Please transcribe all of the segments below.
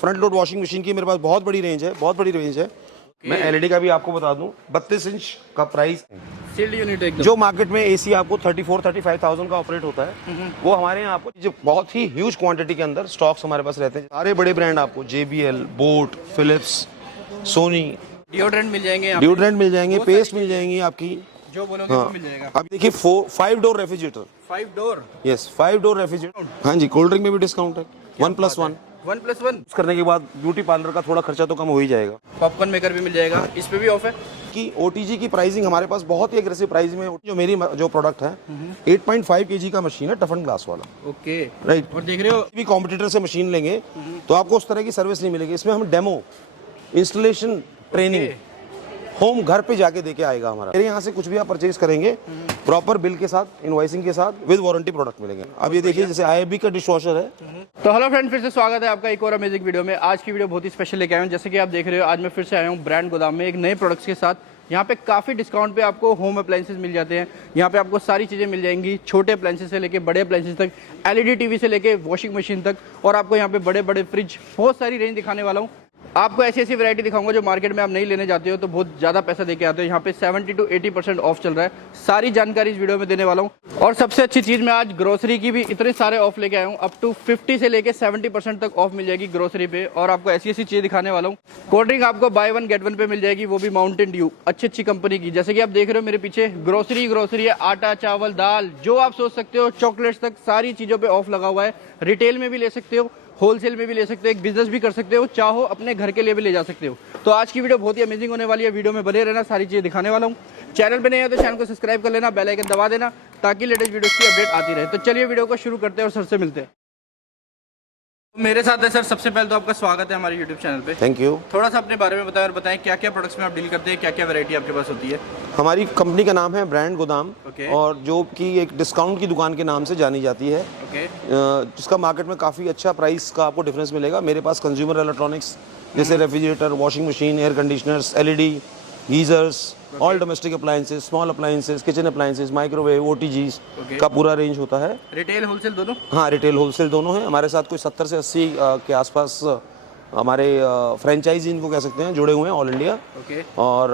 Front load washing machine की मेरे पास बहुत बड़ी रेंज है, बहुत बड़ी रेंज है। मैं एलईडी का भी आपको बता दूं, 32 इंच का प्राइस सील्ड यूनिट एकदम। जो मार्केट में एसी आपको 34-35,000 का ऑपरेट होता है, वो हमारे यहाँ आपको जो बहुत ही ह्यूज क्वांटिटी के अंदर स्टॉक्स हमारे पास रहते हैं। सारे बड़े ब्रांड आपको JBL, boat, Philips, Sony, deodorant मिल जाएंगे यहाँ पे। डिओड्रेंट मिल जाएंगे, पेस्ट मिल जाएंगी आपकी, जो बोलोगे वो मिल जाएगा। अब देखिए 5 door refrigerator, 5 door. Yes 5 door refrigerator. हाँ जी, कोल्ड ड्रिंक में भी डिस्काउंट है 1+1। 1+1 करने के बाद ब्यूटी पार्लर का थोड़ा खर्चा तो कम हो ही जाएगा। पॉपकॉर्न मेकर भी मिल जाएगा, इस पे भी ऑफ है कि OTG की प्राइसिंग हमारे पास बहुत ही एग्रेसिव प्राइस में। जो मेरी जो प्रोडक्ट है 8.5 kg का मशीन है, टफ एंड ग्लास वाला। Okay right. और देख रहे हो भी कॉम्पिटिटर से मशीन लेंगे तो आपको उस तरह की सर्विस नहीं मिलेगी। इसमें हम डेमो, इंस्टॉलेशन, ट्रेनिंग होम घर पे जाके देके आएगा हमारा। मेरे यहाँ से कुछ भी आप परचेज करेंगे प्रॉपर बिल के साथ, इनवॉइसिंग के साथ, विद वारंटी प्रोडक्ट मिलेंगे। अब ये देखिए जैसे IFB का डिश वॉशर है। तो हेलो फ्रेंड, फिर से स्वागत है आपका एक और अमेजिंग वीडियो में। आज की वीडियो बहुत ही स्पेशल लेके आया हूँ। जैसे कि आप देख रहे हो, आज मैं फिर से आया हूँ ब्रांड गोदाम में एक नए प्रोडक्ट्स के साथ। यहाँ पे काफ़ी डिस्काउंट पे आपको होम अप्लाइंसेस मिल जाते हैं। यहाँ पे आपको सारी चीज़ें मिल जाएंगी, छोटे अप्लाइंसेस से लेके बड़े अप्लाइंसेस तक, LED टीवी से लेके वॉशिंग मशीन तक, और आपको यहाँ पे बड़े बड़े फ्रिज, बहुत सारी रेंज दिखाने वाला हूँ। आपको ऐसी ऐसी वैरायटी दिखाऊंगा जो मार्केट में आप नहीं लेने जाते हो तो बहुत ज़्यादा पैसा देके आते हो। यहाँ पे 70 to 80% ऑफ चल रहा है। सारी जानकारी इस वीडियो में देने वाला हूँ। और सबसे अच्छी चीज़, मैं आज ग्रोसरी की भी इतने सारे ऑफ लेके आया हूँ। अप टू 50 से लेके 70% तक ऑफ मिल जाएगी ग्रोसरी पे। और आपको ऐसी ऐसी चीज़ दिखाने वाला हूँ। कोल्ड ड्रिंक आपको बाय 1 गेट 1 पे मिल जाएगी, वो भी माउंटेन ड्यू, अच्छी अच्छी कंपनी की। जैसे कि आप देख रहे हो मेरे पीछे ग्रोसरी है, आटा, चावल, दाल, जो आप सोच सकते हो, चॉकलेट्स तक, सारी चीज़ों पर ऑफ लगा हुआ है। रिटेल में भी ले सकते हो, होलसेल में भी ले सकते हो, एक बिजनेस भी कर सकते हो, चाहो अपने घर के लिए भी ले जा सकते हो। तो आज की वीडियो बहुत ही अमेजिंग होने वाली है। वीडियो में बने रहना, सारी चीज़ें दिखाने वाला हूँ। चैनल पे नहीं है तो चैनल को सब्सक्राइब कर लेना, बेल आइकन दबा देना ताकि लेटेस्ट वीडियोस की अपडेट आती रहे। तो चलिए वीडियो को शुरू करते हैं और सर से मिलते हैं। मेरे साथ है सर, सबसे पहले तो आपका स्वागत है हमारे यूट्यूब चैनल पे। Thank you. थोड़ा सा अपने बारे में बताएं और बताएं क्या क्या प्रोडक्ट्स में आप डील करते हैं, क्या क्या वैरायटी आपके पास होती है। हमारी कंपनी का नाम है ब्रांड गोदाम, ओके। और जो कि एक डिस्काउंट की दुकान के नाम से जानी जाती है। ओके। जिसका मार्केट में काफ़ी अच्छा प्राइस का आपको डिफरेंस मिलेगा। मेरे पास कंज्यूमर इलेक्ट्रॉनिक्स जैसे refrigerator, washing machine, air conditioners, LED, geysers, all domestic appliances, small appliances, kitchen appliances, microwave, OTGs का पूरा रेंज होता है। रिटेल होलसेल दोनों? हाँ, रिटेल होलसेल दोनों है। हमारे साथ कोई 70 से 80 के आसपास हमारे फ्रेंचाइजी इनको कह सकते हैं जुड़े हुए हैं ऑल इंडिया। ओके। और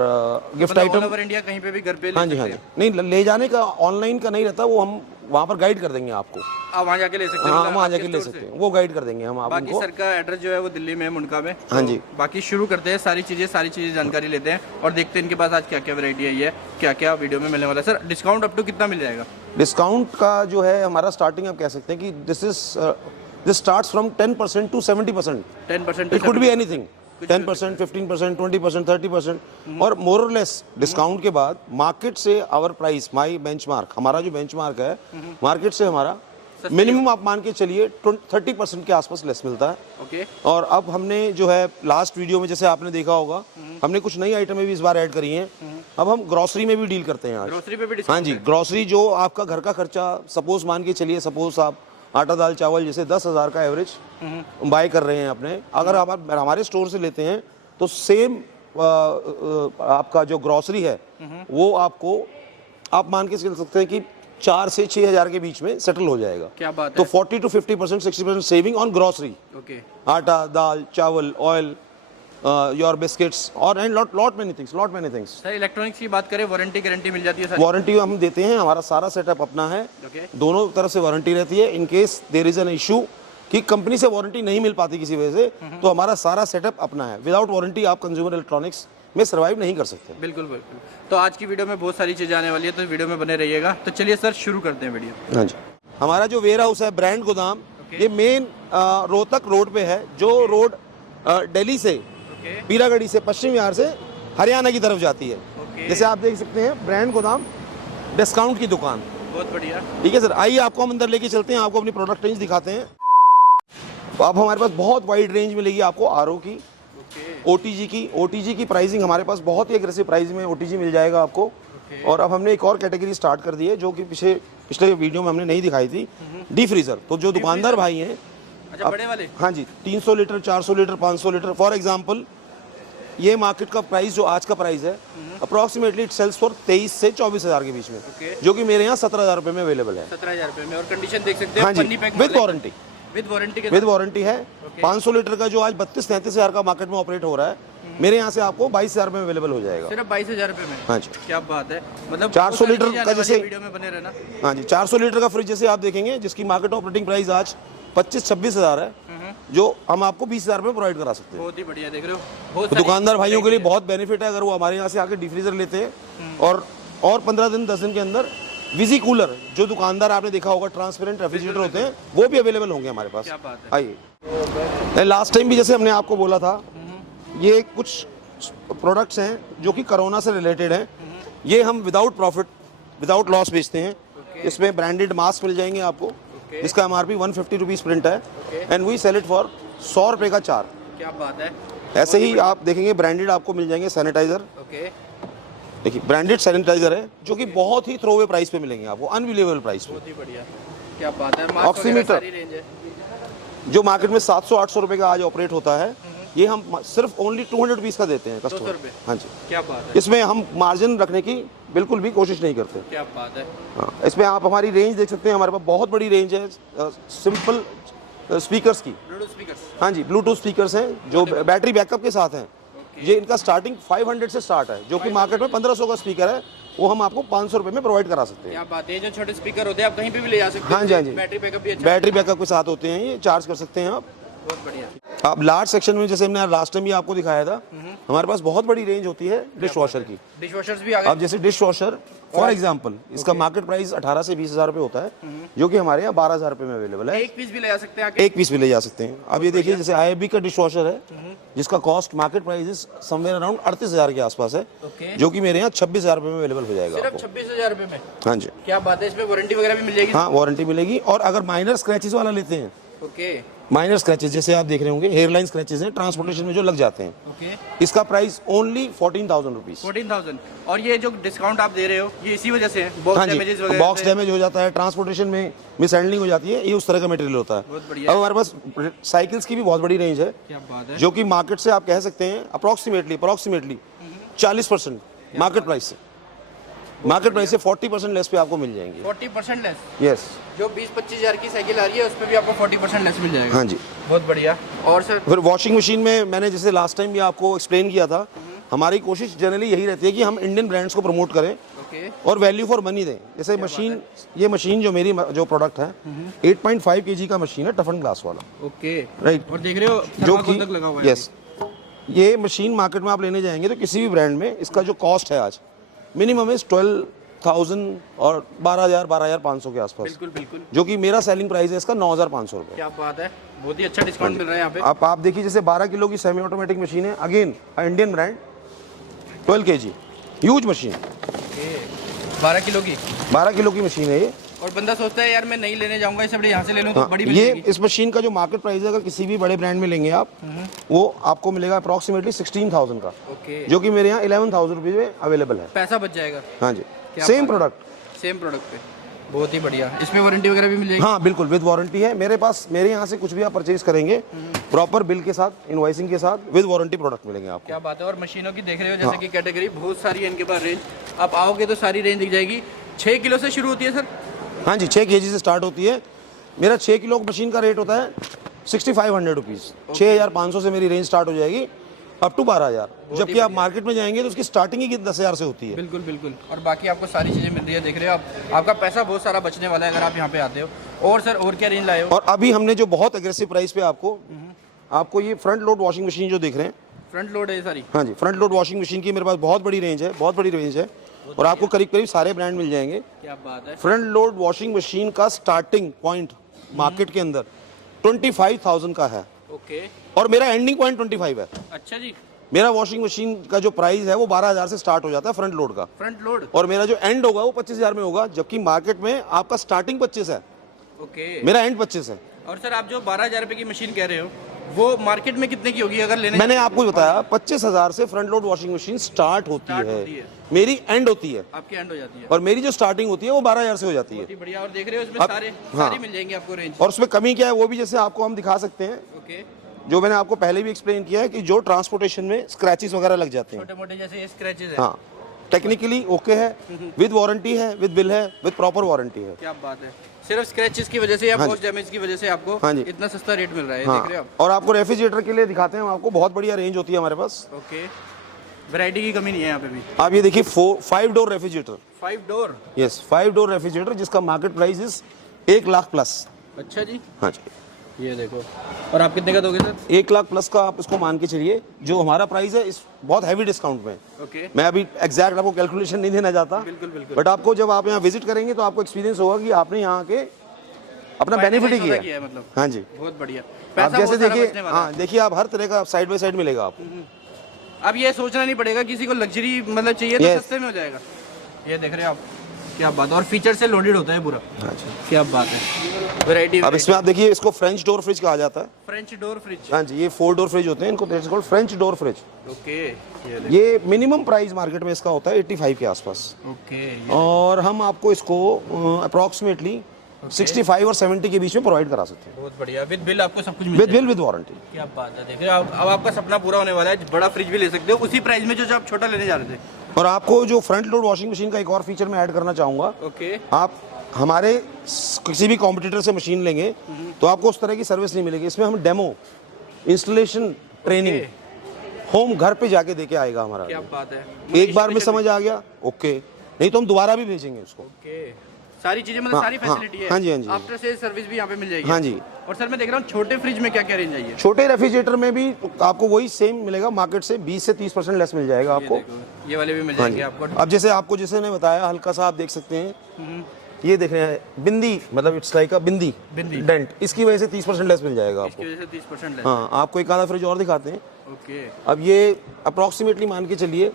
gift item all over India कहीं पे भी घर पे हाँ जी नहीं, ले जाने का ऑनलाइन का नहीं रहता, वो हम वहाँ पर गाइड कर देंगे आपको। आप वहाँ जाके ले सकते हैं? हाँ, वहाँ जाके ले सकते हैं, वो गाइड कर देंगे हम आपको। बाकी सर का एड्रेस जो है वो दिल्ली में है, मुंडका में। हाँ जी। बाकी शुरू करते हैं, सारी चीज़ें जानकारी लेते हैं और देखते हैं इनके पास आज क्या क्या वैरायटी आई है, क्या क्या वीडियो में मिलने वाला है। सर डिस्काउंट अप टू कितना मिल जाएगा? डिस्काउंट का जो है हमारा स्टार्टिंग, आप कह सकते हैं कि this starts from 10% to 70%। 10%? It could be anything, 10%, 15%, 20%, 30%। और मोर और लेस डिस्काउंट के बाद मार्केट से आवर प्राइस, माई बेंचमार्क, हमारा जो बेंचमार्क है मार्केट से हमारा मिनिमम आप मान के चलिए 30% के आसपास लेस मिलता है। ओके। और अब हमने जो है लास्ट वीडियो में जैसे आपने देखा होगा, हमने कुछ नई आइटमें भी इस बार ऐड करी हैं। अब हम ग्रोसरी में भी डील करते हैं आज। ग्रोसरी पे भी हाँ जी, ग्रोसरी जो आपका घर का खर्चा, सपोज मान के चलिए, सपोज आप आटा, दाल, चावल जैसे 10,000 का एवरेज बाय कर रहे हैं अपने, अगर आप हमारे स्टोर से लेते हैं तो सेम आपका जो ग्रोसरी है वो आपको, आप मान के चल सकते हैं कि 4 से 6,000 के बीच में सेटल हो जाएगा। क्या बात तो है? 40 to 50%, 60% saving on grocery. Okay. आटा, दाल, चावल, ऑयल, योर बिस्किट्स और and lot many things. Sir electronics की बात करें, वारंटी गारंटी मिल जाती है सर? वारंटी हम देते हैं, हमारा सारा सेटअप अपना है। ओके। दोनों तरफ से वारंटी रहती है। In case there is an issue कि कंपनी से वारंटी नहीं मिल पाती किसी वजह से, तो हमारा सारा सेटअप अपना है। विदाउट वारंटी आप कंज्यूमर इलेक्ट्रॉनिक्स में सर्वाइव नहीं कर सकते। बिल्कुल बिल्कुल। तो आज की वीडियो में बहुत सारी चीज़ें आने वाली है, तो वीडियो में बने रहिएगा। तो चलिए सर शुरू करते हैं वीडियो। हाँ जी, हमारा जो वेयर हाउस है ब्रांड गोदाम, ये मेन रोहतक रोड पे है, जो रोड दिल्ली से, पीरागढ़ी से, पश्चिम विहार से हरियाणा की तरफ जाती है। जैसे आप देख सकते हैं ब्रांड गोदाम डिस्काउंट की दुकान। बहुत बढ़िया। ठीक है सर, आइए आपको हम अंदर लेके चलते हैं, आपको अपनी प्रोडक्ट रेंज दिखाते हैं। तो अब हमारे पास बहुत वाइड रेंज मिलेगी आपको RO की, OTG की प्राइसिंग हमारे पास बहुत ही एग्रेसिव प्राइस में OTG मिल जाएगा आपको। और अब हमने एक और कैटेगरी स्टार्ट कर दी है जो कि पिछले वीडियो में हमने नहीं दिखाई थी, डी फ्रीजर। तो जो दुकानदार भाई हैं, अच्छा बड़े वाले? हाँ जी, 300 litre, 400 litre, 500 litre. For example ये मार्केट का प्राइस, जो आज का प्राइस है, अप्रॉक्सीमेटली इट सेल्स फॉर 23 से 24,000 के बीच में, जो कि मेरे यहाँ 17,000 रुपये में अवेलेबल है। 17,000 रुपये में। और कंडीशन देख सकते हैं, हाँ जी, विद वारंटी। विद वारंटी के विद वारंटी है। 500 लीटर का जो आज 32-33 हज़ार का मार्केट में ऑपरेट हो रहा है, मेरे यहाँ से आपको 22 हज़ार में अवेलेबल हो जाएगा। सिर्फ 22,000 रुपये में? हाँ जी। क्या बात है, मतलब 400 लीटर का जैसे वीडियो में बने रहना। हाँ जी, 400 लीटर का फ्रिज जैसे आप देखेंगे जिसकी मार्केट ऑपरेटिंग प्राइस आज 25-26 हज़ार है, जो हम आपको 20 हज़ार में प्रोवाइड करा सकते हैं। बहुत ही बढ़िया, देख रहे हो। बहुत तो दुकानदार भाइयों के लिए बहुत बेनिफिट है अगर वो हमारे यहाँ से आके डीप फ्रीजर लेते हैं। और 15 दिन 10 दिन के अंदर विजी कूलर, जो दुकानदार आपने देखा होगा ट्रांसपेरेंट रेफ्रिजरेटर होते हैं, वो भी अवेलेबल होंगे हमारे पास। क्या बात है। आइए, लास्ट टाइम भी जैसे हमने आपको बोला था, ये कुछ प्रोडक्ट्स हैं जो कि कोरोना से रिलेटेड हैं। ये हम विदाउट प्रॉफिट, विदाउट लॉस बेचते हैं। इसमें ब्रांडेड मास्क मिल जाएंगे आपको, इसका MRP 150 रुपीज़ प्रिंट है, and we sell it for 100 रुपये का 4। क्या बात है। ऐसे ही आप देखेंगे ब्रांडेड आपको मिल जाएंगे सैनिटाइजर। ओके, देखिए ब्रांडेड सैनिटाइजर है जो कि बहुत ही थ्रोवे प्राइस पे मिलेंगे आपको, अनबिलीवेबल प्राइस पे। बहुत ही बढ़िया। क्या बात है। ऑक्सीमीटर सारी रेंज है। जो मार्केट में 700-800 रुपये का आज ऑपरेट होता है, ये हम सिर्फ ओनली 200 रुपीज़ का देते हैं कस्टमर। 200 रुपये? हाँ जी। क्या बात है। इसमें हम मार्जिन रखने की बिल्कुल भी कोशिश नहीं करते। क्या बात है। हाँ, इसमें आप हमारी रेंज देख सकते हैं, हमारे पास बहुत बड़ी रेंज है सिंपल स्पीकर्स की। Bluetooth speakers? हाँ जी, ब्लूटूथ स्पीकर्स हैं जो बैटरी बैकअप के साथ हैं। ये इनका स्टार्टिंग 500 से स्टार्ट है, जो कि मार्केट में 1500 का स्पीकर है, वो हम आपको 500 रुपये में प्रोवाइड करा सकते हैं। क्या बात है। जो छोटे स्पीकर होते हैं आप कहीं पे भी ले जा सकते हैं। हाँ जी, हाँ जी। बैटरी बैकअप भी अच्छा। बैटरी बैकअप के साथ होते हैं, ये चार्ज कर सकते हैं आप। बहुत बढ़िया। आप लार्ज सेक्शन में, जैसे हमने लास्ट टाइम भी आपको दिखाया था, हमारे पास बहुत बड़ी रेंज होती है डिश वॉशर की। डिश वॉशर्स भी आ गए। अब जैसे डिश वॉशर फॉर एग्जांपल, इसका मार्केट प्राइस 18 से 20 हज़ार रुपये होता है, जो कि हमारे यहाँ 12 हज़ार रुपये में अवेलेबल है। एक पीस भी ले जा सकते हैं आके? एक पीस भी ले जा सकते हैं। अब ये देखिए, जैसे IFB का डिश वॉशर है, जिसका cost market price somewhere around 38 हज़ार के आसपास है, ओके। जो कि मेरे यहाँ 26 हज़ार रुपये में अवेलेबल हो जाएगा सिर्फ आपको। 26,000 रुपये में? हाँ जी। क्या बात है। इसमें वारंटी वगैरह भी मिल जाएगी? हाँ, वारंटी मिलेगी। और अगर माइनर स्क्रैचेस वाला लेते हैं, ओके। माइनर स्क्रैचेस जैसे आप देख रहे होंगे, हेयरलाइन स्क्रैचेस हैं ट्रांसपोर्टेशन में जो लग जाते हैं, ओके। इसका प्राइस ओनली 14,000 रुपीज़। 14,000। और ये जो डिस्काउंट आप दे रहे हो, ये इसी वजह से है? बॉक्स हाँ डैमेजेस जी, वगैरह बॉक्स से? डैमेज हो जाता है, ट्रांसपोर्टेशन में मिस हैंडलिंग हो जाती है, ये उस तरह का मटेरियल होता है। बहुत बढ़िया। अब हमारे पास साइकिल्स की भी बहुत बड़ी रेंज है, क्या बात है। जो कि मार्केट से आप कह सकते हैं अप्रॉक्सीमेटली 40% मार्केट प्राइस से, 40% लेस पे आपको मिल जाएंगे। 40% लेस? यस। जो 20-25 हज़ार की साइकिल आ रही है उस पर भी आपको 40% लेस मिल जाएगा? हाँ जी। बहुत बढ़िया। और सर फिर वॉशिंग मशीन में मैंने जैसे लास्ट टाइम भी आपको एक्सप्लेन किया था, हमारी कोशिश जनरली यही रहती है कि हम इंडियन ब्रांड्स को प्रमोट करें ओके। और वैल्यू फॉर मनी दें। जैसे मशीन, ये मशीन जो मेरी जो प्रोडक्ट है 8.5 kg का मशीन है, टफ एंड ग्लास वाला, ओके। राइट। और देख रहे हो जो थर्माकोल तक लगा हुआ है। यस, ये मशीन मार्केट में आप लेने जाएंगे तो किसी भी ब्रांड में इसका जो कॉस्ट है आज मिनिमम इज 12,000 और 12,500 के आसपास, बिल्कुल बिल्कुल। जो कि मेरा सेलिंग प्राइस है इसका 9,500 रुपये। क्या बात है। बहुत ही अच्छा डिस्काउंट मिल रहा है यहाँ पे। आप देखिए, जैसे 12 किलो की सेमी ऑटोमेटिक मशीन है, again Indian brand, 12 kg, huge machine, 12 kilo की? 12 किलो की मशीन है ये। और बंदा सोचता है यार मैं नहीं लेने जाऊंगा, इससे बड़े यहाँ से ले लूँ तो हाँ, बड़ी मिल ये जाएगी। इस मशीन का जो मार्केट प्राइस है, अगर किसी भी बड़े ब्रांड में लेंगे आप, वो आपको मिलेगा अप्रॉक्सीमेटली 16,000 का, ओके। जो कि मेरे यहाँ 11,000 रुपीज़ में अवेलेबल है। पैसा बच जाएगा? हाँ जी, क्या सेम बात है। प्रोडक्ट, सेम प्रोडक्ट पे। बहुत ही बढ़िया। इसमें वारंटी वगैरह भी मिल जाएगी? हाँ बिल्कुल, विद वारंटी है मेरे पास। मेरे यहाँ से कुछ भी आप परचेज करेंगे, प्रॉपर बिल के साथ, इनवॉइसिंग के साथ, विद वारंटी प्रोडक्ट मिलेंगे आपको। क्या बात है। और मशीनों की देख रहे हो जैसे कि कैटेगरी बहुत सारी है इनके पास रेंज। आप आओगे तो सारी रेंज दिख जाएगी। 6 किलो से शुरू होती है सर? हाँ जी, 6 kg से स्टार्ट होती है। मेरा 6 किलो मशीन का रेट होता है 6,500 रुपीज़। 6,500 से मेरी रेंज स्टार्ट हो जाएगी अप टू 12,000, जबकि आप मार्केट में जाएंगे तो उसकी स्टार्टिंग ही 10,000 से होती है। बिल्कुल बिल्कुल। और बाकी आपको सारी चीज़ें मिल रही है, देख रहे हो आप। आपका पैसा बहुत सारा बचने वाला है अगर आप यहाँ पे आते हो। और सर और क्या रेंज लाए हो? और अभी हमने जो बहुत एग्रेसिव प्राइस पे आपको ये फ्रंट लोड वॉशिंग मशीन जो देख रहे हैं, फ्रंट लोड है सारी? हाँ जी, फ्रंट लोड वॉशिंग मशीन की मेरे पास बहुत बड़ी रेंज है, बहुत बड़ी रेंज है, और आपको करीब करीब सारे ब्रांड मिल जाएंगे। क्या बात है। फ्रंट लोड वॉशिंग मशीन का स्टार्टिंग पॉइंट मार्केट के अंदर 25,000 का है, ओके। और मेरा एंडिंग पॉइंट 25 है। अच्छा जी। मेरा वॉशिंग मशीन का जो प्राइस है वो 12,000 से स्टार्ट हो जाता है फ्रंट लोड का, फ्रंट लोड। और मेरा जो एंड होगा वो 25,000 में होगा, जबकि मार्केट में आपका स्टार्टिंग 25 है, ओके। मेरा एंड 25 है। और सर आप जो 12,000 रुपये की मशीन कह रहे हो वो मार्केट में कितने की होगी अगर लेने? मैंने आपको बताया 25,000 से front load washing machine start होती है, मेरी एंड होती है, आपकी एंड हो जाती है, और मेरी जो स्टार्टिंग होती है वो 12,000 से हो जाती है। बहुत ही बढ़िया। और देख रहे हो इसमें अब- सारे हाँ। सारी मिल जाएंगी आपको रेंज। और उसमें कमी क्या है वो भी जैसे आपको हम दिखा सकते हैं, ओके। जो मैंने आपको पहले भी एक्सप्लेन किया है कि जो ट्रांसपोर्टेशन में स्क्रैचेस वगैरह लग जाते हैं, छोटे मोटे जैसे ये स्क्रैचेस है। हाँ टेक्निकली ओके है, विद वारंटी है, विद बिल है, विद प्रॉपर वारंटी है। क्या बात है। सिर्फ स्क्रैचेस की वजह से या हाँ जी। वॉश डैमेज की वजह से आपको हाँ जी। इतना सस्ता रेट मिल रहा है, हाँ, देख रहे हो आप। और आपको रेफ्रिजरेटर के लिए दिखाते हैं हम आपको, बहुत बढ़िया रेंज होती है हमारे पास। ओके, वैरायटी की कमी नहीं है यहाँ पे भी। आप ये देखिए 5 door refrigerator, 5 door. Yes 5 door refrigerator जिसका market price is 1 lakh plus. अच्छा जी, हाँ जी, ये देखो। और आप कितने का दोगे सर? 1 लाख प्लस का आप इसको मान के चलिए। जो हमारा प्राइस है इस बहुत हैवी डिस्काउंट में। ओके, मैं अभी एग्जैक्ट आपको कैलकुलेशन नहीं देना चाहता, बिल्कुल बिल्कुल। बट आपको जब आप यहाँ विजिट करेंगे तो आपको एक्सपीरियंस होगा कि आपने यहाँ के अपना बेनिफिट ही सौदा किया है। मतलब। हाँ जी, बहुत बढ़िया। आप पैसा जैसे बहुत सारा देखिए, बचने वाला हाँ देखिए आप हर तरह का साइड बाय साइड मिलेगा आपको। है। अब ये सोचना नहीं पड़ेगा किसी को लग्जरी मतलब चाहिए तो Yes. सस्ते में हो जाएगा। ये देख रहे हैं आप, क्या बात है। और फीचर से लोडेड होता है पूरा, हाँ जी, क्या बात है। वैरायटी। अब इसमें आप देखिए इसको फ्रेंच डोर फ्रिज कहा जाता है। French door fridge. हाँ जी, ये 4 डोर फ्रिज होते हैं, इनको फ्रेंच डोर फ्रिज। ओके, ये देखो। ये मिनिमम प्राइस मार्केट में इसका होता है 85 के आसपास, ओके, और हम आपको इसको अप्रॉक्सीमेटली 65 और 70 के बीच में प्रोवाइड करा सकते हैं, बहुत बढ़िया। विद बिल आपको सब कुछ मिल विद जाएगा। Bill with warranty. क्या बात है, देखिए अब आपका सपना पूरा होने वाला है। बड़ा फ्रिज भी ले सकते हो उसी प्राइस में जो आप छोटा लेने जा रहे थे। और आपको जो फ्रंट लोड वॉशिंग मशीन का एक और फीचर मैं ऐड करना चाहूँगा। ओके, आप हमारे किसी भी कॉम्पिटिटर से मशीन लेंगे तो आपको उस तरह की सर्विस नहीं मिलेगी। इसमें हम डेमो, इंस्टॉलेशन, ट्रेनिंग होम घर पे जाके देके आएगा हमारा। क्या बात है। एक बार में समझ आ गया ओके, नहीं तो हम दोबारा भी भेजेंगे उसको। ओके, सारी चीजें मतलब हाँ, सारी हाँ, फैसिलिटी है। हाँ जी, हाँ जी। आफ्टर सेल सर्विस भी यहाँ पे मिल जाएगी। हाँ जी। और सर मैं देख रहा हूँ छोटे फ्रिज में क्या क्या रेंज आई है। छोटे रेफ्रिजरेटर में भी आपको वही सेम मिलेगा, मार्केट से 20 से 30% लेस मिल जाएगा आपको। ये वाले भी मिल हाँ जाएंगे जी। आपको। अब जैसे मैंने बताया, हल्का सा आप देख सकते हैं, ये देख रहे हैं बिंदी, मतलब it's like a bindi dent, इसकी वजह से 30% लेस मिल जाएगा इसकी आपको। वजह से 30% है। हाँ, आपको एक आधा फ्रिज और दिखाते हैं। ओके, अब ये अप्रॉक्सीमेटली मान के चलिए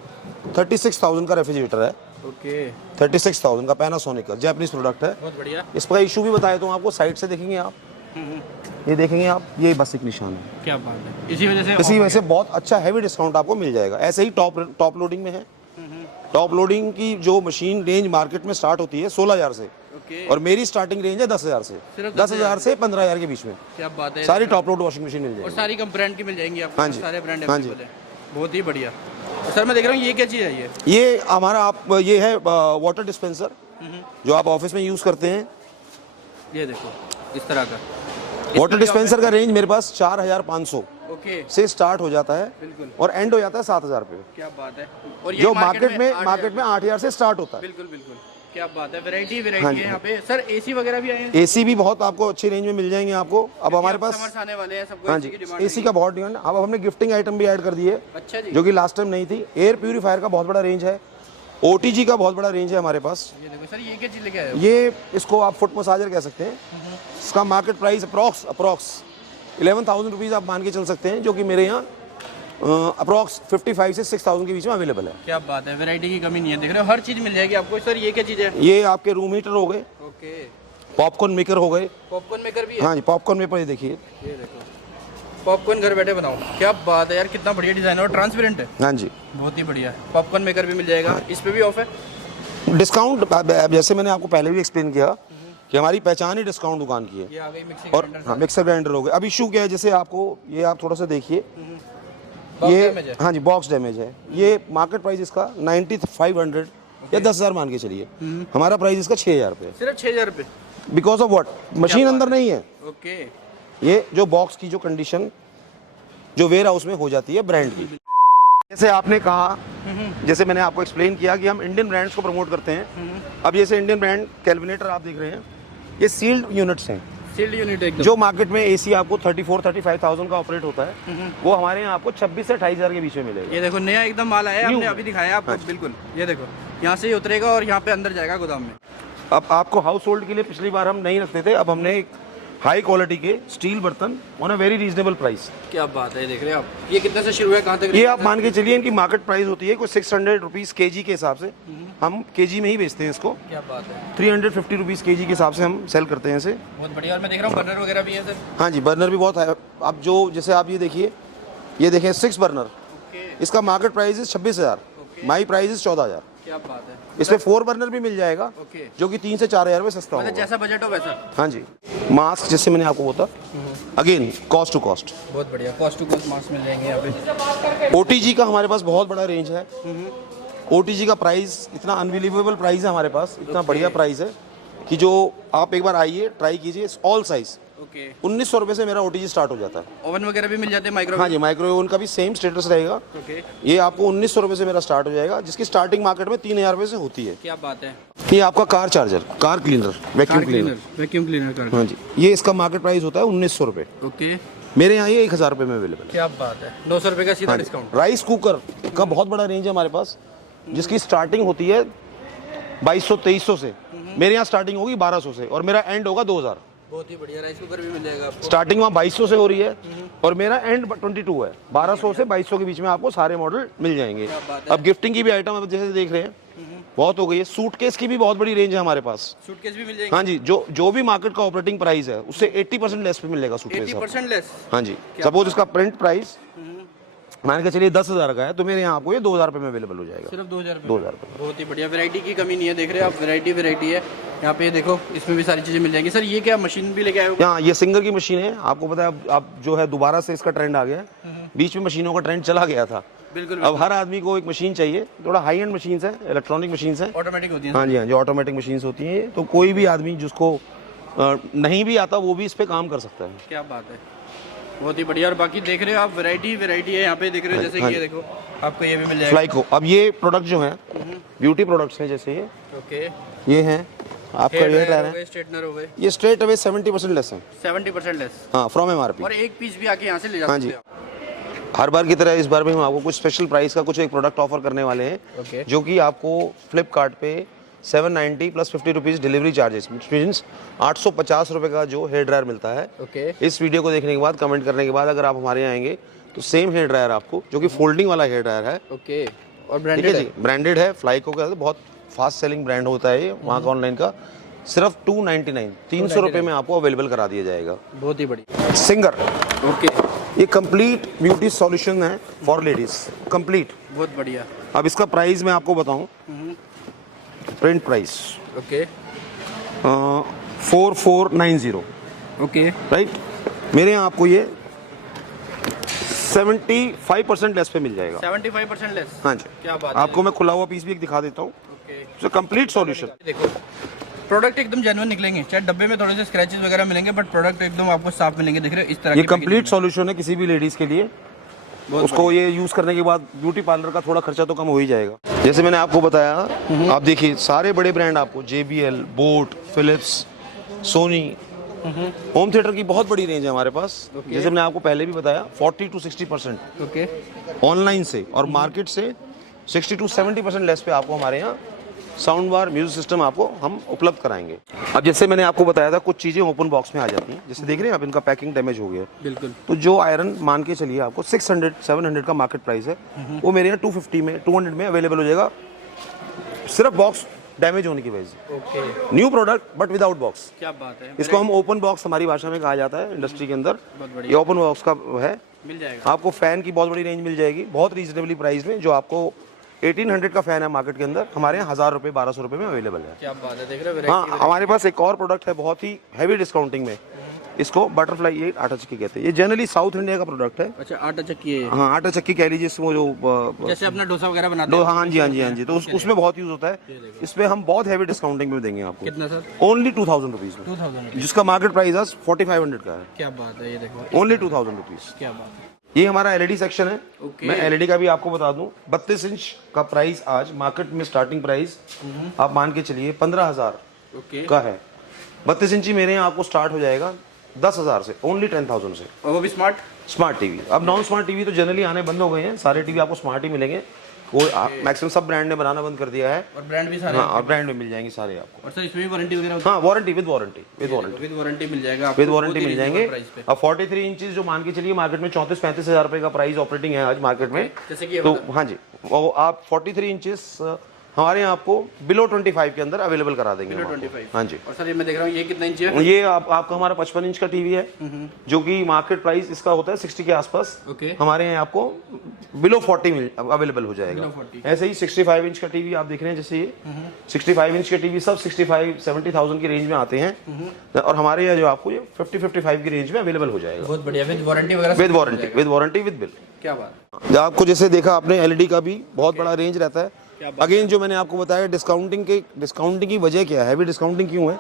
36,000 का रेफ्रिजरेटर है। ओके, 36,000 का पैनासोनिक का जापानीज प्रोडक्ट है। बहुत बढ़िया। इसका इशू भी बताया तो आपको, साइड से देखेंगे आप, ये देखेंगे आप, ये बस एक निशान है। क्या बात है, इसी वजह से इसी वजह से बहुत अच्छा हैवी डिस्काउंट आपको मिल जाएगा। ऐसे ही टॉप लोडिंग में है। टॉप लोडिंग की जो मशीन रेंज मार्केट में स्टार्ट होती है 16,000 से, ओके, और मेरी स्टार्टिंग रेंज है 10,000 से। सिर्फ 10,000 से 15,000 के बीच में क्या बात है। सारी टॉप लोड वॉशिंग मशीन मिल और जाएगी। सारी कम ब्रांड की मिल जाएंगी आपको। हाँ जी, सारे ब्रांड हाँ जी। अवेलेबल है, बहुत ही बढ़िया। सर मैं देख रहा हूँ ये क्या चीज़ है ये। ये हमारा ये है वाटर डिस्पेंसर, जो आप ऑफिस में यूज करते हैं। ये देखो इस तरह का वाटर डिस्पेंसर का रेंज मेरे पास 4,500 ओके, से स्टार्ट हो जाता है, बिल्कुल। और एंड हो जाता है 7,000 पे, क्या बात है। और ये जो मार्केट में 8,000 8,000 से स्टार्ट होता है। बिल्कुल बिल्कुल, क्या बात है। वैरायटी हाँ है जी। यहाँ पे। सर एसी वगैरह भी आए हैं। एसी भी बहुत आपको अच्छी रेंज में मिल जाएंगे आपको। अब हमारे पास, समर्स आने वाले हैं, सबको हाँ एसी जी, की डिमांड एसी का बहुत डिमांड। अब हमने गिफ्टिंग आइटम भी ऐड कर दिए, अच्छा जी। जो कि लास्ट टाइम नहीं थी। एयर प्यूरीफायर का बहुत बड़ा रेंज है, ओटीजी का बहुत बड़ा रेंज है हमारे पास। ये देखो सर, ये क्या चीज़ लेके आए हो। ये इसको आप फुट मसाजर कह सकते हैं। इसका मार्केट प्राइस अप्रॉक्स 11,000 रुपीज़ आप मान के चल सकते हैं, जो कि मेरे यहाँ अप्रॉक्स 55 से 6,000 के बीच में अवेलेबल है। क्या बात है, वैरायटी की कमी नहीं है। देख रहे हो हर चीज़ मिल जाएगी आपको। सर ये क्या चीज़ है। ये आपके रूम हीटर हो गए, ओके, पॉपकॉर्न मेकर हो गए। पॉपकॉर्न मेकर भी है। हाँ जी, पॉपकॉर्न मेकर, ये देखिए। ये देखो पॉपकॉर्न घर बैठे बनाओ। क्या बात है यार, कितना बढ़िया डिजाइन है और ट्रांसपेरेंट है, हाँ जी, बहुत ही बढ़िया। पॉपकॉर्न मेकर भी मिल जाएगा। इस पे भी ऑफ है। डिस्काउंट अब जैसे मैंने आपको पहले भी एक्सप्लेन किया कि हमारी पहचान ही डिस्काउंट दुकान की है। ये आ गई मिक्सी और ग्राइंडर। हाँ, मिक्सर ग्राइंडर हो गए। अब इशू क्या है, जैसे आपको ये आप थोड़ा सा देखिए, Box ये damage है। हाँ जी, बॉक्स डैमेज है। ये मार्केट प्राइस इसका 9,500 या 10,000 मान के चलिए। हमारा प्राइस इसका 6,000 रुपये। सिर्फ 6,000 रुपये। बिकॉज ऑफ व्हाट, मशीन अंदर नहीं है। ओके, ये जो बॉक्स की जो कंडीशन जो वेयर हाउस में हो जाती है ब्रांड की। जैसे आपने कहा, जैसे मैंने आपको एक्सप्लेन किया कि हम इंडियन ब्रांड्स को प्रमोट करते हैं। अब जैसे इंडियन ब्रांड कैलविनेटर आप देख रहे हैं, ये सील्ड यूनिट्स हैं। सील्ड यूनिट एकदम। जो मार्केट में एसी आपको 34-35,000 का ऑपरेट होता है, वो हमारे यहाँ आपको 26 से 28,000 के बीच में मिलेगा। ये देखो नया एकदम माल आया है, हमने अभी दिखाया आपको। हाँ। बिल्कुल, ये देखो यहाँ से ही उतरेगा और यहाँ पे अंदर जाएगा गोदाम में। अब आपको हाउस होल्ड के लिए पिछली बार हम नहीं रखते थे, अब हमने एक हाई क्वालिटी के स्टील बर्तन on a very reasonable price. क्या बात है, देख रहे हैं आप। ये कितने से शुरू है, कहाँ तक? ये आप मान के चलिए इनकी मार्केट प्राइस होती है कोई 600 रुपीज़ केजी के हिसाब से। हम केजी में ही बेचते हैं इसको। क्या बात है, 350 रुपीज़ केजी के हिसाब से हम सेल करते हैं इसे। बहुत बढ़िया। और मैं देख रहा हूँ बर्नर वगैरह भी है सर। हाँ जी, बर्नर भी बहुत है। अब जो जैसे आप ये देखिए, ये देखें 6 बर्नर, ओके, इसका मार्केट प्राइस है 26,000, माई प्राइस है 14,000। क्या बात है। इसमें 4 बर्नर भी मिल जाएगा, ओके, जो कि 3 से 4,000 में सस्ता मतलब होगा। जैसा बजट हो वैसा। हाँ जी, मास्क जैसे मैंने आपको बोला, अगेन कॉस्ट टू कॉस्ट। बहुत बढ़िया, कॉस्ट टू कॉस्ट मास्क मिल जाएंगे यहाँ पे। ओटीजी का हमारे पास बहुत बड़ा रेंज है। ओटीजी का प्राइस इतना अनबिलीवेबल प्राइस है हमारे पास, इतना बढ़िया प्राइस है कि जो आप एक बार आइए, ट्राई कीजिए, ऑल साइज। ओके। 1900 रुपये से मेरा OTG स्टार्ट हो जाता है। ओवन वगैरह भी मिल जाते हैं, माइक्रो? हाँ जी, माइक्रोवेव ओवन का भी सेम स्टेटस रहेगा। ओके। ये आपको 1900 रुपये से मेरा स्टार्ट हो जाएगा, जिसकी स्टार्टिंग मार्केट में 3000 रुपये से होती है। क्या बात है। ये आपका car charger, car cleaner, vacuum cleaner. Vacuum cleaner. हाँ जी, ये इसका मार्केट प्राइस होता है 1900 रुपये। ओके। मेरे यहाँ ये 1000 रुपये में अवेलेबल है। क्या बात है, 900 रुपये का सीधा हाँ डिस्काउंट। राइस कुकर का बहुत बड़ा रेंज है हमारे पास, जिसकी स्टार्टिंग होती है 2200-2300 से। मेरे यहाँ स्टार्टिंग होगी 1200 से और मेरा एंड होगा 2000। बहुत ही बढ़िया। राइस कुकर भी मिल जाएगा आपको। स्टार्टिंग वहाँ 2200 से हो रही है और मेरा एंड 22 है। 1200 से 2200 के बीच में आपको सारे मॉडल मिल जाएंगे। अब गिफ्टिंग की भी आइटम अब जैसे देख रहे हैं बहुत हो गई है। सूटकेस की भी बहुत बड़ी रेंज है हमारे पास। सूटकेस भी मिल जाएंगे? हाँ जी, जो भी मार्केट का ऑपरेटिंग प्राइस है उससे 80% लेस पे मिलेगा सूटकेस। 80% लेस? हाँ जी। सपोज इसका प्रिंट प्राइस मान के चलिए 10,000 का है, तो मेरे यहाँ आपको ये 2000 रुपये में अवेलेबल हो जाएगा। सिर्फ 2000 रुपये। बहुत ही बढ़िया। वैरायटी की कमी नहीं है, देख रहे हैं आप, वैरायटी है यहाँ पे। देखो इसमें भी सारी चीजें मिल जाएंगी। सर ये क्या मशीन भी लेके आए हो? हाँ, ये सिंगर की मशीन है। आपको पता है अब जो है दोबारा से इसका ट्रेंड आ गया है। बीच में मशीनों का ट्रेंड चला गया था। बिल्कुल। अब हर आदमी को एक मशीन चाहिए। थोड़ा हाई एंड मशीन है, इलेक्ट्रॉनिक मशीन है, ऑटोमेटिक होती है। हाँ जी, हाँ जी, ऑटोमेटिक मशीन होती हैं। तो कोई भी आदमी जिसको नहीं भी आता वो भी इस पे काम कर सकता है। क्या बात है, बहुत ही बढ़िया। और बाकी देख रहे हो आप, वैरायटी है यहाँ पे, देख रहे हो जैसे कि ये देखो आपको ये भी मिल जाएगा फ्लाइको। अब ये प्रोडक्ट जो है ब्यूटी प्रोडक्ट्स हैं, जैसे ये ओके, ये हैं आपका ये ड्रायर है, स्ट्रेटनर हो गए, ये स्ट्रेट अवे 70% लेस है। 70% लेस? हाँ, फ्रॉम MRP। और एक पीस भी आके यहाँ से ले जा हाँ सकते जी। हो आप। हर बार की तरह इस बार भी हम आपको कुछ स्पेशल प्राइस का कुछ एक प्रोडक्ट ऑफर करने वाले हैं। ओके। जो कि आपको फ्लिपकार्ट पे 790 plus 50 rupees delivery charges, means 850 रुपये का जो हेयर ड्रायर मिलता है। ओके। इस वीडियो को देखने के बाद, कमेंट करने के बाद अगर आप हमारे यहाँ आएंगे तो सेम हेयर ड्रायर आपको, जो कि फोल्डिंग वाला हेयर ड्रायर है। ओके। और ठीक ब्रांडेड है जी, ब्रांडेड है। फ्लाइको का बहुत फास्ट सेलिंग ब्रांड होता है ये वहाँ का, ऑनलाइन का। सिर्फ 299 300 रुपये में आपको अवेलेबल करा दिया जाएगा। बहुत ही बढ़िया। सिंगर, ओके, ये कंप्लीट ब्यूटी सॉल्यूशन है फॉर लेडीज, कंप्लीट। बहुत बढ़िया। अब इसका प्राइस मैं आपको बताऊं, print price okay 4490, okay. Right. मेरे यहाँ आपको ये 75% लेस पे मिल जाएगा। 75% लेस? हाँ जी। क्या बात है। आपको मैं खुला हुआ पीस भी एक दिखा देता हूँ। ओके। Complete solution. देखो प्रोडक्ट एकदम जेन्युइन निकलेंगे, चाहे डब्बे में थोड़े से स्क्रैचेस वगैरह मिलेंगे, बट प्रोडक्ट एकदम आपको साफ मिलेंगे। देख रहे हो इस तरह ये की कंप्लीट सॉल्यूशन है किसी भी लेडीज के लिए। उसको ये यूज करने के बाद ब्यूटी पार्लर का थोड़ा खर्चा तो कम हो ही जाएगा। जैसे मैंने आपको बताया, आप देखिए सारे बड़े ब्रांड आपको, JBL, boat, Philips, Sony, home theatre की बहुत बड़ी रेंज है हमारे पास। जैसे मैंने आपको पहले भी बताया 40 to 60% ओके ऑनलाइन से और मार्केट से 60 to 70% लेस पे आपको हमारे यहाँ साउंड बार, म्यूजिक सिस्टम आपको हम उपलब्ध कराएंगे। अब जैसे मैंने आपको बताया था, कुछ चीज़ें ओपन बॉक्स में आ जाती हैं। जैसे देख रहे हैं आप, इनका पैकिंग डैमेज हो गया। बिल्कुल। तो जो आयरन मान के चलिए आपको 600-700 का मार्केट प्राइस है, वो मेरे यहाँ 250 में, 200 में अवेलेबल हो जाएगा, सिर्फ बॉक्स डैमेज होने की वजह से। Okay. New product but without box. क्या बात है। इसको हम ओपन बॉक्स हमारी भाषा में कहा जाता है इंडस्ट्री के अंदर। बहुत बढ़िया। ये ओपन बॉक्स का है, मिल जाएगा आपको। फैन की बहुत बड़ी रेंज मिल जाएगी, बहुत रीजनेबली प्राइस में। जो आपको 1800 का फैन है मार्केट के अंदर, हमारे यहाँ 1000 रुपये 1200 रुपये में अवेलेबल है। क्या बात है, देख रहे हो। हाँ, हमारे पास एक और प्रोडक्ट है बहुत ही हैवी डिस्काउंटिंग में, इसको बटरफ्लाई, ये आटा चक्की कहते हैं। ये जनरली साउथ इंडिया का प्रोडक्ट है। अच्छा, आटा चक्की है। हाँ, आटा चक्की कह लीजिए, इसमें जो जैसे अपना डोसा वगैरह बनाते हैं। हाँ जी, हाँ जी, हाँ जी। तो उसमें बहुत यूज होता है। इसमें हम बहुत हैवी डिस्काउंटिंग में देंगे आपको। कितना सर? ओनली 2000 रुपीज़ में, 2000, जिसका मार्केट प्राइस आज 4500 का है। क्या बात है, ये देखो ओनली 2000 रुपीज़। क्या बात है। ये हमारा LED सेक्शन है। ओके। मैं LED का भी आपको बता दूं, 32 इंच का प्राइस आज मार्केट में स्टार्टिंग प्राइस आप मान के चलिए 15,000 ओके का है। 32 इंची मेरे यहाँ आपको स्टार्ट हो जाएगा 10,000 से, ओनली 10,000 से। और वो भी स्मार्ट टीवी। अब नॉन स्मार्ट टीवी तो जनरली आने बंद हो गए हैं, सारे टीवी आपको स्मार्ट ही मिलेंगे। वो मैक्सिमम सब ब्रांड ने बनाना बंद कर दिया है। और ब्रांड भी सारे। हाँ, और ब्रांड में मिल जाएंगे सारे आपको। और सर इसमें भी वारंटी वगैरह होती हाँ, वारंटी विद वारंटी मिल जाएगा आपको। विद वारंटी मिल जाएंगे। प्राइस पे। अब 43 इंचेस जो मान के चलिए मार्केट में 34-35 हज़ार रुपए का प्राइस ऑपरेटिंग है आज मार्केट में। जैसे कि ये तो हाँ जी, वो आप 43 इंचेस हमारे यहाँ आपको बिलो 25 के अंदर अवेलेबल करा देंगे। बिलो 25। हाँ जी। और सर ये मैं देख रहा हूँ, ये कितना इंच है? ये आपका हमारा 55 इंच का टीवी है, जो कि मार्केट प्राइस इसका होता है 60 के आसपास। ओके। हमारे यहाँ आपको बिलो 40 अवेलेबल हो जाएगा। Below 40। ऐसे ही 65 इंच का टीवी आप देख रहे हैं, जैसे ये 65 इंच के टीवी सब 65-70,000 की रेंज में आते हैं, और हमारे यहाँ जो आपको ये 50-55 की रेंज में अवेलेबल हो जाएगा। बहुत बढ़िया, विद वारंटी वगैरह। With warranty with bill. क्या बात। आपको जैसे देखा आपने, LED का भी बहुत बड़ा रेंज रहता है। अगेन जो मैंने आपको बताया, डिस्काउंटिंग की वजह क्या है, हैवी डिस्काउंटिंग क्यों है,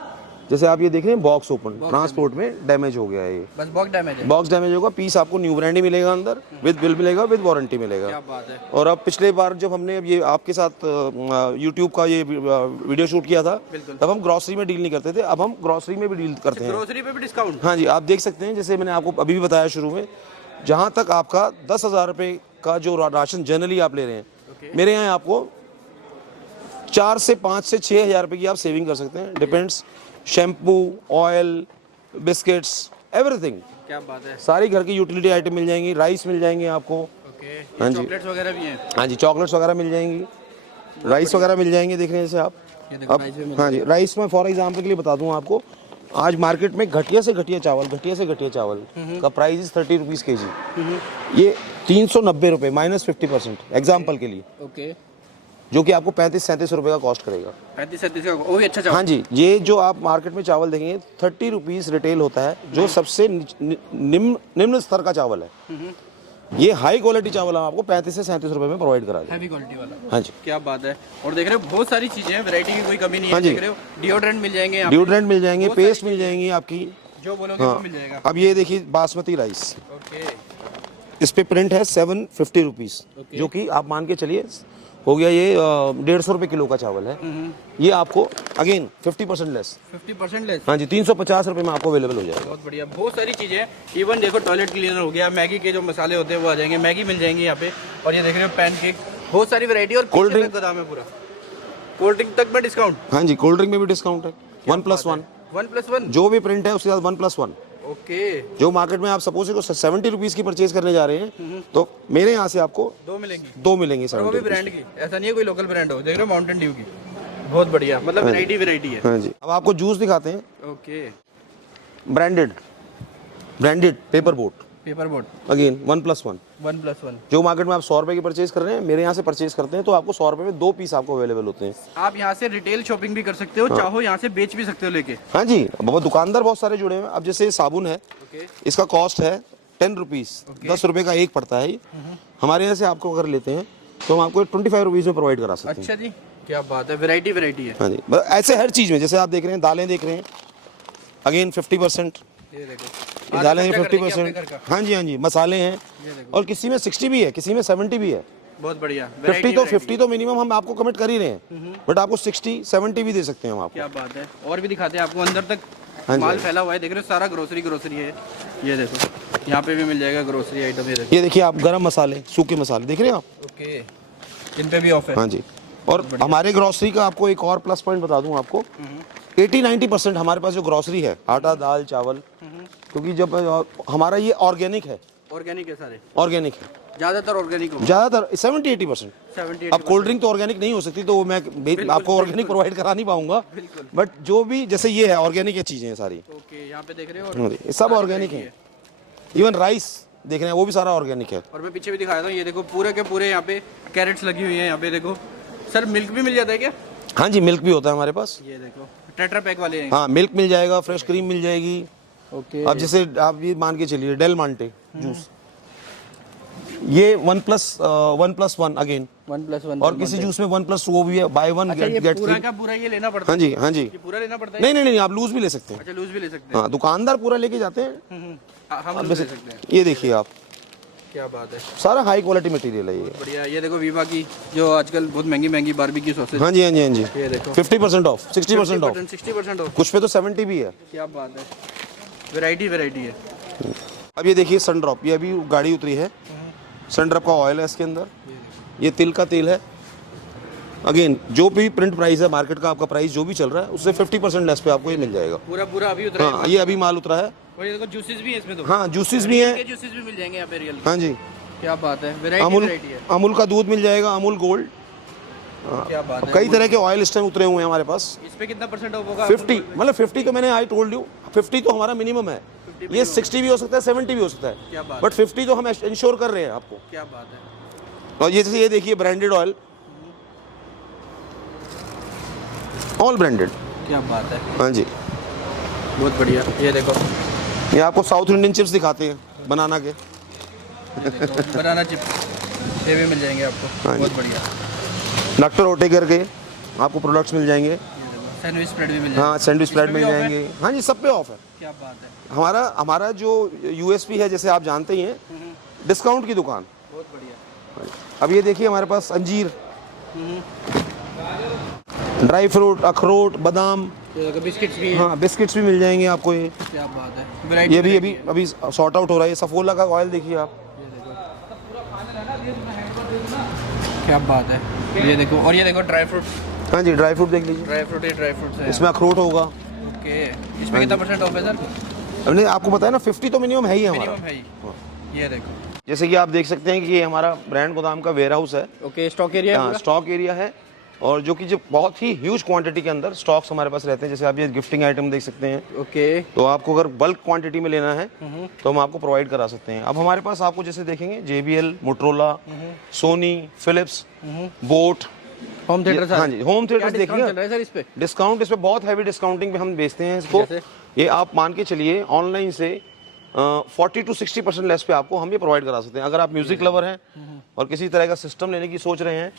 जैसे आप ये देख रहे हैं बॉक्स ओपन, ट्रांसपोर्ट में डैमेज हो गया है ये, बस बॉक्स डैमेज है। बॉक्स डैमेज होगा, पीस आपको न्यू ब्रांड ही मिलेगा अंदर, विद बिल मिलेगा, विद वारंटी मिलेगा। क्या बात है। और अब पिछले बार जब हमने अब ये आपके साथ यूट्यूब का ये वीडियो शूट किया था, तब हम ग्रॉसरी में डील नहीं करते थे, अब हम ग्रॉसरी में भी डील करते हैं। ग्रोसरी पे भी डिस्काउंट? हाँ जी, आप देख सकते हैं, जैसे मैंने आपको अभी भी बताया शुरू में, जहाँ तक आपका 10,000 रुपये का जो राशन जनरली आप ले रहे हैं, मेरे यहाँ आपको 4 से 5 से 6,000 रुपये की आप सेविंग कर सकते हैं। Depends, shampoo, oil, biscuits, everything. क्या बात है। सारी घर की यूटिलिटी आइटम मिल जाएंगी, राइस मिल जाएंगे आपको। ओके, हाँ जी, चॉकलेट्स वगैरह भी हैं। हाँ जी, चॉकलेट्स वगैरह मिल जाएंगी, राइस वगैरह मिल जाएंगे, देख रहे हैं जैसे आप। अब हाँ जी, राइस में फॉर एग्जांपल के लिए बता दूं आपको, आज मार्केट में घटिया से घटिया चावल का प्राइस इज 30 रुपीज़ kg। ये 390 रुपये -50% एग्जाम्पल के लिए, ओके, जो कि आपको 35-37 रुपये का कॉस्ट करेगा। 35-37 का, वो भी अच्छा चावल। हाँ जी, ये जो आप मार्केट में चावल देखेंगे 30 रुपीज़ रिटेल होता है, जो सबसे निम्न स्तर का चावल है। ये हाई क्वालिटी चावल हम आपको 35 से 37 रुपये में प्रोवाइड करा देंगे। हैवी क्वालिटी वाला। हाँ जी, क्या बात है। और देख रहे हो बहुत सारी चीजें हैं, वैरायटी की कोई कमी नहीं है। हाँ जी, देख रहे हो डिओड्रेंट मिल जाएंगे यहाँ पे। डिओड्रेंट मिल जाएंगे, पेस्ट मिल जाएंगी आपकी, जो बोलोगे वो मिल जाएगा। अब ये देखिए बासमती राइस, ओके, इस पे प्रिंट है 750 रुपीज़, जो कि आप मान के चलिए हो गया ये 150 रुपये किलो का चावल है। ये आपको अगेन 50% लेस, 50% लेस। हाँ जी, 350 रुपये में आपको अवेलेबल हो जाएगा। बहुत बढ़िया, बहुत सारी चीजें हैं। इवन देखो टॉयलेट क्लीनर हो गया, मैगी के जो मसाले होते हैं वो आ जाएंगे, मैगी मिल जाएंगी यहाँ पे। और ये देख रहे हो पैनकेक, बहुत सारी वैरायटी। और कोल्ड ड्रिंक का दाम है पूरा, कोल्ड ड्रिंक तक में डिस्काउंट। हाँ जी, कोल्ड ड्रिंक में भी डिस्काउंट है, 1+1, 1+1, जो भी प्रिंट है उसके साथ 1+1। ओके, जो मार्केट में आप सपोज को 70 रुपीज़ की परचेज करने जा रहे हैं, तो मेरे यहाँ से आपको 2 मिलेंगी। 2 मिलेंगे और वो भी 70 ब्रांड की, ऐसा नहीं है कोई लोकल ब्रांड हो। देख रहे हो माउंटेन ड्यू की, बहुत बढ़िया, मतलब वैरायटी है। हाँ जी, अब आपको जूस दिखाते हैं, okay, branded paper boat, paper boat, again 1+1। 1+1। जो मार्केट में आप 100 रुपये की परचेज कर रहे हैं, मेरे यहाँ से परचेज करते हैं तो आपको 100 रुपये में 2 पीस आपको अवेलेबल होते हैं। आप यहाँ से रिटेल शॉपिंग भी कर सकते हो, चाहो यहाँ से बेच भी सकते हो लेके। हाँ जी, बहुत दुकानदार बहुत सारे जुड़े हैं। अब जैसे साबुन है, ओके, इसका कॉस्ट है 10 रुपीज़, 10 रुपये का एक पड़ता है। हमारे यहाँ से आपको अगर लेते हैं तो हम आपको 25 रुपीज़ में प्रोवाइड करा सकते हैं। अच्छा जी, क्या बात है, वैरायटी है। हाँ जी, ऐसे हर चीज़ में, जैसे आप देख रहे हैं दालें देख रहे हैं, अगेन 50%, ये देखो, ये दालें हैं अपने 50%। घर का। हाँ जी, मसाले हैं, और किसी में 60 भी है, किसी में 70 भी है। बहुत बढ़िया, 50 तो मिनिमम हम आपको कमिट कर ही रहे हैं, बट आपको 60-70 भी दे सकते हैं हम आपको। क्या बात है। और भी दिखाते हैं आपको, अंदर तक हाँ जी, माल फैला हुआ है। देख रहे हो सारा ग्रोसरी है। ये देखो यहाँ पे भी मिल जाएगा ग्रोसरी आइटम। ये देखिए आप, गरम मसाले, सूखे मसाले देख रहे हैं आप। ओके, इन पे भी ऑफ है। हाँ जी, और हमारे ग्रोसरी का आपको एक और प्लस पॉइंट बता दूं आपको, 80-90% हमारे पास जो ग्रोसरी है, आटा, दाल, चावल, क्योंकि जब हमारा ये ऑर्गेनिक है, ऑर्गेनिक है सारे, ऑर्गेनिक है ज्यादातर ऑर्गेनिक हो, ज़्यादातर 70-80%। 70। अब कोल्ड ड्रिंक तो ऑर्गेनिक नहीं हो सकती, तो वो मैं आपको ऑर्गेनिक प्रोवाइड करा नहीं पाऊंगा, बट जो भी जैसे ये है ऑर्गेनिक है चीज़ें सारी। ओके, यहाँ पे देख रहे हो, हाँ जी, ये सब ऑर्गेनिक है। इवन राइस देख रहे हैं, वो भी सारा ऑर्गेनिक है। और मैं पीछे भी दिखाया था, ये देखो पूरे के पूरे यहाँ पे कैरेट्स लगी हुई है। यहाँ पे देखो सर, मिल्क भी मिल जाता है क्या? हाँ जी, मिल्क भी होता है हमारे पास। ये देखो टेट्रा पैक वाले हैं। हाँ, मिल्क मिल जाएगा, फ्रेश क्रीम मिल जाएगी। ओके, अब जैसे आप ये मान के चलिए डेल मांटे जूस, ये 1+1 अगेन, 1+1। और किसी जूस में 1+2 वो भी है, बाय 1 गेट पूरा 3। का पूरा ये लेना पड़ता हाँ है? जी, हाँ जी, ये पूरा लेना पड़ता है? नहीं, आप लूज भी ले सकते हैं। अच्छा, लूज भी ले सकते हैं। हाँ, दुकानदार पूरा लेके जाते हैं, हम लूज ले सकते हैं। ये देखिए आप, क्या बात है, सारा हाई क्वालिटी मटेरियल है ये। बढ़िया। ये देखो वीवा की, जो आजकल बहुत महंगी बारबेक्यू सॉसेज। हाँ जी, ये देखो 50% ऑफ, 60% ऑफ, 60% ऑफ। कुछ पे तो 70 भी है। क्या बात है, वैरायटी है। अब ये देखिए सन ड्रॉप, ये अभी गाड़ी उतरी है, सन ड्रॉप का ऑयल है इसके अंदर, ये तिल का तेल है। अगेन जो भी प्रिंट प्राइस है मार्केट का, आपका प्राइस जो भी चल रहा है उससे 50% लेस पे आपको ये मिल जाएगा। पूरा अभी उतरा है। हाँ, ये अभी माल उतरा है। और ये देखो जूसेस भी है इसमें तो। हाँ, जूसेस भी हैं, जूसेस भी मिल जाएंगे यहाँ पे रियल। हाँ जी, क्या बात है, अमूल वैरायटी है। अमूल का दूध मिल जाएगा, अमूल गोल्ड, क्या बात है। कई तरह के ऑयल इस टाइम उतरे हुए हैं हमारे पास। इस पे कितना % ऑफ होगा? 50, मतलब 50 तो मैंने आई टोल्ड यू, 50 तो हमारा मिनिमम है। ये 60 भी हो सकता है, 70 भी हो सकता क्या है, बात बट 50 तो हम इंश्योर कर रहे हैं आपको। क्या बात है। और ये जैसे ये देखिए ब्रांडेड ऑयल, ऑल ब्रांडेड। क्या बात है, हाँ जी, बहुत बढ़िया। ये देखो, ये आपको साउथ इंडियन चिप्स दिखाते हैं बनाना के, बनाना चिप्स, ये भी मिल जाएंगे आपको। हाँ जी। बहुत बढ़िया। डॉक्टर ओटेकर के आपको प्रोडक्ट्स मिल जाएंगे, सैंडविच स्प्रेड भी मिल जाएगा। हाँ सैंडविच स्प्रेड मिल इसमें भी ऑफ जाएंगे। हाँ जी, सब पे ऑफ है। क्या बात है, हमारा जो यूएसपी है, जैसे आप जानते ही हैं, डिस्काउंट की दुकान। बहुत बढ़िया। अब ये देखिए हमारे पास अंजीर, ड्राई फ्रूट, अखरोट, बादाम, बिस्किट्स भी हैं। हाँ बिस्किट्स भी मिल जाएंगे आपको। ये क्या बात है, वैरायटी ये भी अभी सॉर्ट आउट हो रहा है। सफोला का ऑयल देखिए आप। क्या बात है, ये देखो। और ये देखो ड्राई फ्रूट्स। हाँ जी, ड्राई फ्रूट देख लीजिए, ड्राई फ्रूट्स है। इसमें अखरोट होगा। ओके, इसमें कितना % ऑफ है सर? हमने आपको बताया ना 50 तो मिनिमम है ही हमारा। मिनिमम है ही। ये देखो, जैसे कि आप देख सकते हैं कि ये हमारा ब्रांड गोदाम का वेयर हाउस है। ओके, स्टॉक एरिया हाँ, स्टॉक एरिया है। और जो बहुत ही ह्यूज क्वांटिटी के अंदर स्टॉक्स हमारे पास रहते हैं। जैसे आप ये गिफ्टिंग आइटम देख सकते हैं। ओके, तो आपको अगर बल्क क्वांटिटी में लेना है तो हम आपको प्रोवाइड करा सकते हैं। अब हमारे पास आपको जैसे देखेंगे JBL, Motorola, Sony, Philips, boAt, home theatre. हाँ जी, होम थिएटर्स चल देखिए। रहा है सर इस पे? डिस्काउंट इस पे बहुत हैवी डिस्काउंटिंग पे हम बेचते हैं इसको। जैसे? ये आप मान के चलिए ऑनलाइन से 40 to 60% लेस पे आपको हम ये प्रोवाइड करा सकते हैं। अगर आप म्यूजिक लवर हैं और किसी तरह का सिस्टम लेने की सोच रहे हैं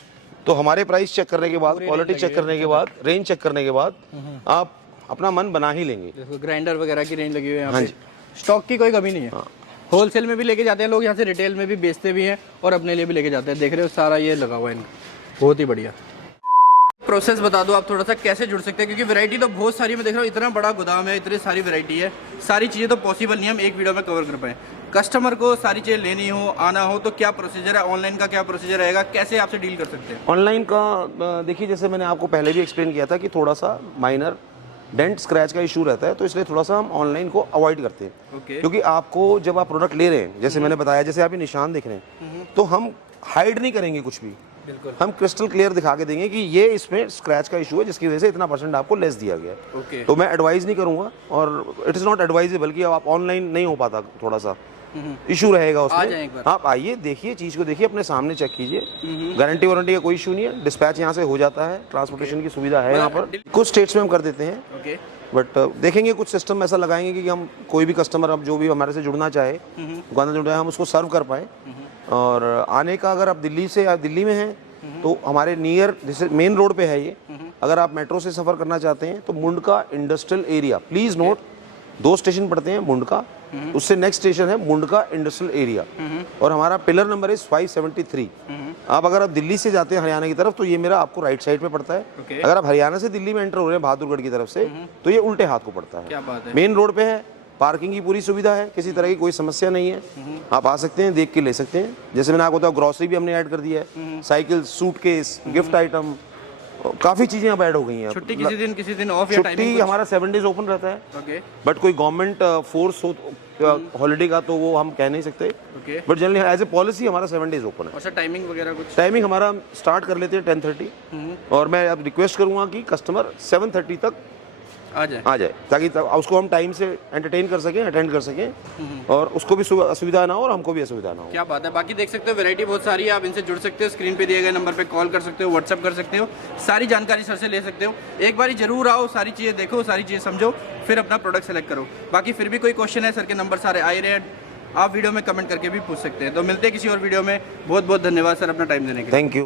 तो हमारे प्राइस चेक करने के बाद, क्वालिटी चेक करने के बाद, रेंज चेक करने के बाद आप अपना मन बना ही लेंगे। देखो ग्राइंडर वगैरह की रेंज लगी हुई है यहाँ हाँ पे। जी। स्टॉक की कोई कमी नहीं है। होलसेल में भी लेके जाते हैं लोग, यहाँ से रिटेल में भी बेचते भी हैं और अपने लिए भी लेके जाते हैं। देख रहे हो सारा ये लगा हुआ है इनका, बहुत ही बढ़िया। प्रोसेस बता दो आप थोड़ा सा, कैसे जुड़ सकते हैं? क्योंकि वैरायटी तो बहुत सारी मैं देख रहा हूँ, इतना बड़ा गोदाम है, इतनी सारी वैरायटी है, सारी चीज़ें तो पॉसिबल नहीं हम एक वीडियो में कवर कर पाए। कस्टमर को सारी चीज़ें लेनी हो, आना हो तो क्या प्रोसीजर है? ऑनलाइन का क्या प्रोसीजर रहेगा? कैसे आपसे डील कर सकते हैं? ऑनलाइन का देखिए, जैसे मैंने आपको पहले भी एक्सप्लेन किया था कि थोड़ा सा माइनर डेंट स्क्रैच का इशू रहता है, तो इसलिए थोड़ा सा हम ऑनलाइन को अवॉइड करते हैं। ओके। क्योंकि आपको जब आप प्रोडक्ट ले रहे हैं, जैसे मैंने बताया, जैसे आप ये निशान देख रहे हैं, तो हम हाइड नहीं करेंगे कुछ भी। बिल्कुल, हम क्रिस्टल क्लियर दिखा के देंगे कि ये इसमें स्क्रैच का इशू है, जिसकी वजह से इतना % आपको लेस दिया गया है। ओके। तो मैं एडवाइस नहीं करूंगा, और इट इज़ नॉट एडवाइजेबल कि आप ऑनलाइन नहीं हो पाता, थोड़ा सा इशू रहेगा उसमें। आप आइए, देखिए चीज़ को, देखिए अपने सामने, चेक कीजिए। गारंटी वारंटी का कोई इशू नहीं है। डिस्पैच यहाँ से हो जाता है, ट्रांसपोर्टेशन की सुविधा है यहाँ पर। कुछ स्टेट्स में हम कर देते हैं, ओके, बट देखेंगे कुछ सिस्टम ऐसा लगाएंगे कि हम कोई भी कस्टमर अब जो भी हमारे से जुड़ना चाहे, दुकान से जुड़ा है, हम उसको सर्व कर पाए। और आने का, अगर आप दिल्ली से या दिल्ली में हैं तो हमारे नियर, जैसे मेन रोड पे है ये, अगर आप मेट्रो से सफ़र करना चाहते हैं तो Mundka industrial area, please note, 2 station पड़ते हैं मुंडका, उससे नेक्स्ट स्टेशन है मुंडका इंडस्ट्रियल एरिया, और हमारा पिलर नंबर इज 573। आप अगर आप दिल्ली से जाते हैं हरियाणा की तरफ तो ये मेरा आपको राइट साइड पे पड़ता है। Okay. अगर आप हरियाणा से दिल्ली में एंटर हो रहे हैं बहादुरगढ़ की तरफ से तो ये उल्टे हाथ को पड़ता है। क्या बात है। मेन रोड पे है, पार्किंग की पूरी सुविधा है, किसी तरह की कोई समस्या नहीं है। आप आ सकते हैं, देख के ले सकते हैं। जैसे मैंने आपको बताया, ग्रॉसरी भी हमने ऐड कर दिया है, साइकिल, सूटकेस, गिफ्ट आइटम, काफ़ी चीज़ें अब ऐड हो गई हैं। छुट्टी किसी दिन ऑफ या टाइमिंग? छुट्टी हमारा 7 डेज ओपन रहता है। ओके, बट कोई गवर्नमेंट फोर्स हो हॉलीडे का तो वो हम कह नहीं सकते। Okay. But generally as a policy हमारा 7 डेज ओपन है। और सर टाइमिंग वगैरह कुछ? टाइमिंग हमारा स्टार्ट कर लेते हैं 10:30, और मैं अब रिक्वेस्ट करूंगा कि कस्टमर 7:30 तक आ जाए ताकि उसको हम टाइम से एंटरटेन कर सकें, अटेंड कर सकें, और उसको भी असुविधा ना हो और हमको भी असुविधा ना हो। क्या बात है। बाकी देख सकते हो वैरायटी बहुत सारी है, आप इनसे जुड़ सकते हो, स्क्रीन पे दिए गए नंबर पे कॉल कर सकते हो, व्हाट्सअप कर सकते हो, सारी जानकारी सर से ले सकते हो। एक बार जरूर आओ, सारी चीज़ें देखो, सारी चीज़ें समझो, फिर अपना प्रोडक्ट सेलेक्ट करो। बाकी फिर भी कोई क्वेश्चन है, सर के नंबर सारे आ रहे हैं, आप वीडियो में कमेंट करके भी पूछ सकते हैं। तो मिलते हैं किसी और वीडियो में। बहुत बहुत धन्यवाद सर अपना टाइम देने के लिए। Thank you.